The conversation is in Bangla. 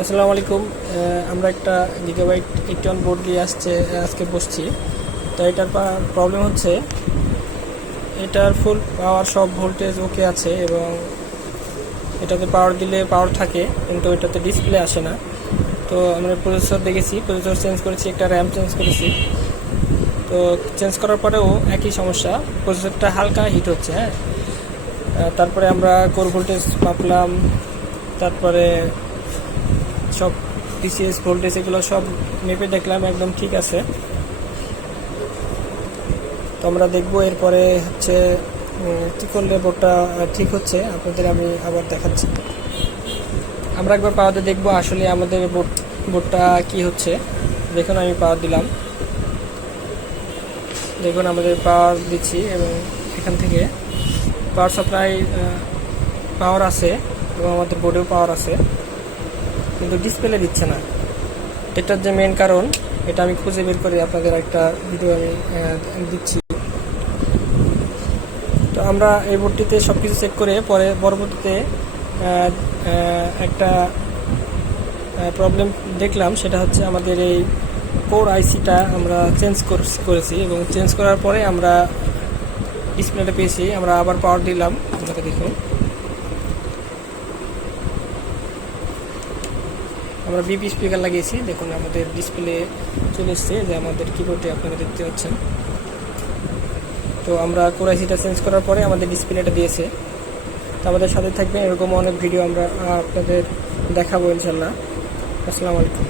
আসসালামু আলাইকুম। আমরা একটা গিগাবাইট 81 বোর্ড দিয়ে আজকে বসছি। তো এটার প্রবলেম হচ্ছে, এটার ফুল পাওয়ার সব ভোল্টেজ ওকে আছে এবং এটাতে পাওয়ার দিলে পাওয়ার থাকে, কিন্তু এটাতে ডিসপ্লে আসে না। তো আমরা প্রসেসর দেখেছি, প্রসেসর চেঞ্জ করেছি, একটা র্যাম চেঞ্জ করেছি। তো চেঞ্জ করার পরেও একই সমস্যা, প্রসেসরটা হালকা হিট হচ্ছে। হ্যাঁ, তারপরে আমরা কোর ভোল্টেজ মাপলাম, তারপরে সব টিসিএস ভোল্টেজ এগুলো সব মেপে দেখলাম, একদম ঠিক আছে। তো আমরা দেখবো এরপরে হচ্ছে কী করলে বোর্ডটা ঠিক হচ্ছে, আপনাদের আমি আবার দেখাচ্ছি। আমরা একবার পাওয়াতে দেখবো আসলে আমাদের বোর্ডটা কি হচ্ছে। দেখুন, আমি পাওয়ার দিলাম, দেখুন আমাদের পাওয়ার দিচ্ছি এবং এখান থেকে পাওয়ার সাপ্লাই পাওয়ার আছে এবং আমাদের বোর্ডেও পাওয়ার আছে, কিন্তু ডিসপ্লে দিচ্ছে না। এটার যে মেন কারণ, এটা আমি খুঁজে বের করে আপনাদের একটা ভিডিও আমি দিচ্ছি। তো আমরা এই বোর্ডটিতে সব কিছু চেক করে পরবর্তীতে একটা প্রবলেম দেখলাম, সেটা হচ্ছে আমাদের এই কোর আইসিটা আমরা চেঞ্জ করেছি এবং চেঞ্জ করার পরে আমরা ডিসপ্লেটা পেয়েছি। আমরা আবার পাওয়ার দিলাম, আপনাকে দেখুন আমরা বিপি স্পিকার লাগিয়েছি, দেখুন আমাদের ডিসপ্লে চলে এসছে, যে আমাদের কিবোর্ডে আপনারা দেখতে পাচ্ছেন। তো আমরা কোর আইসিটা চেঞ্জ করার পরে আমাদের ডিসপ্লেটা দিয়েছে। তো আমাদের সাথে থাকবেন, এরকম অনেক ভিডিও আমরা আপনাদের দেখাবো ইনশাল্লাহ। আসসালামু আলাইকুম।